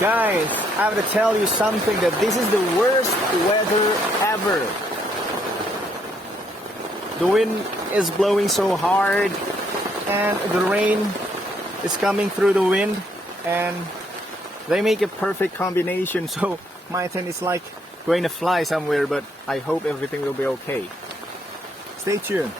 Guys, I have to tell you something, that this is the worst weather ever. The wind is blowing so hard and the rain is coming through the wind, and they make a perfect combination. So my tent is like going to fly somewhere, but I hope everything will be okay. Stay tuned.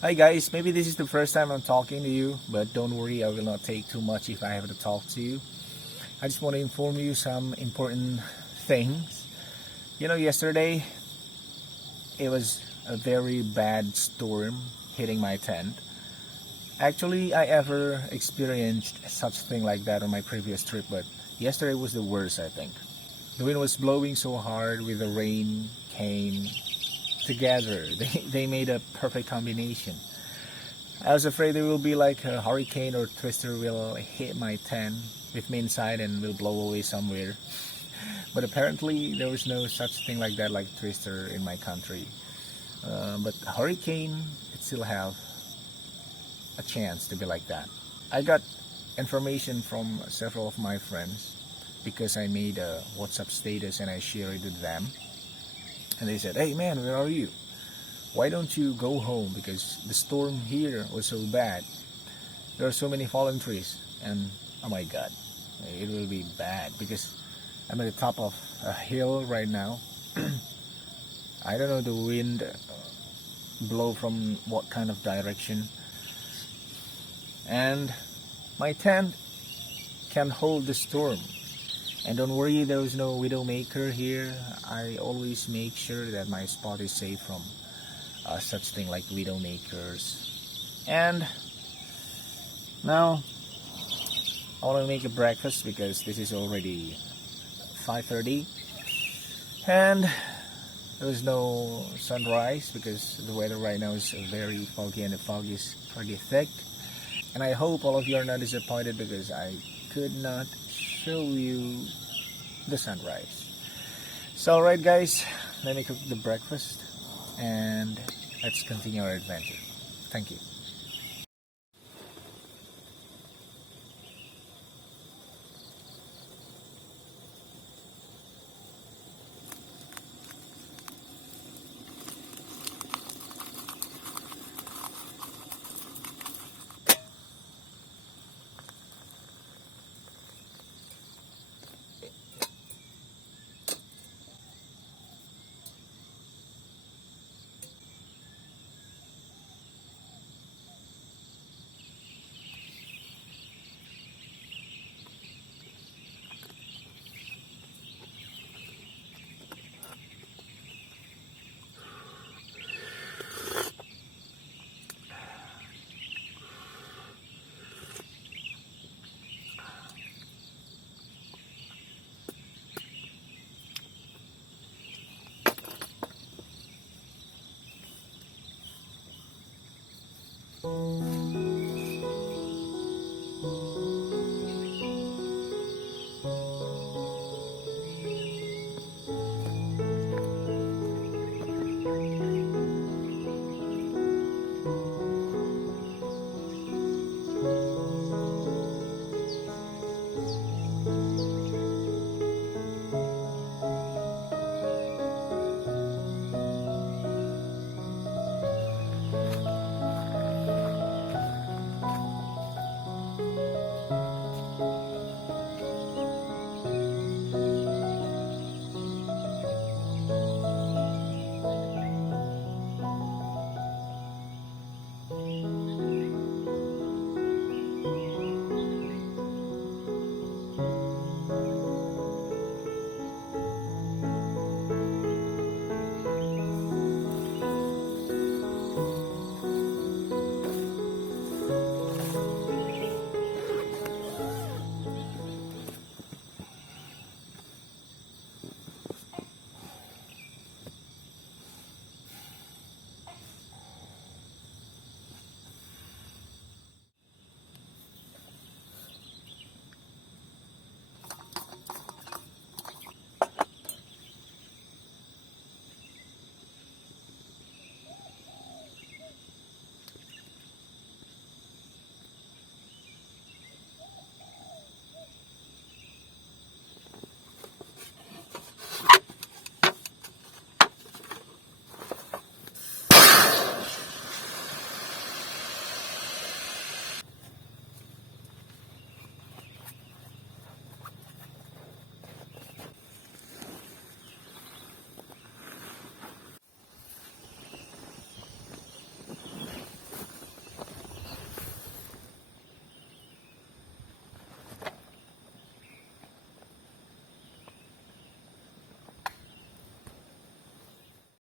Hi guys, maybe this is the first time I'm talking to you, but don't worry, I will not take too much if I have to talk to you. I just want to inform you some important things. Yesterday it was a very bad storm hitting my tent. Actually, I ever experienced such thing like that on my previous trip, but yesterday was the worst, I think. The wind was blowing so hard with the rain came together. They made a perfect combination. I was afraid there will be like a hurricane or twister will hit my tent with me inside and will blow away somewhere. But apparently there was no such thing like that, like twister in my country. But hurricane, it still have a chance to be like that. I got information from several of my friends because I made a WhatsApp status and I shared it with them. And they said, "Hey man, where are you? Why don't you go home? Because the storm here was so bad. There are so many fallen trees, and oh my god, it will be bad because I'm at the top of a hill right now. I don't know the wind blow from what kind of direction, and my tent can hold the storm. And don't worry, there is no widowmaker here. I always make sure that my spot is safe from such thing like widowmakers. And now I want to make a breakfast because this is already 5:30 and there is no sunrise because the weather right now is very foggy and the fog is pretty thick. And I hope all of you are not disappointed because I could not show you the sunrise. So alright guys, let me cook the breakfast and let's continue our adventure. Thank you.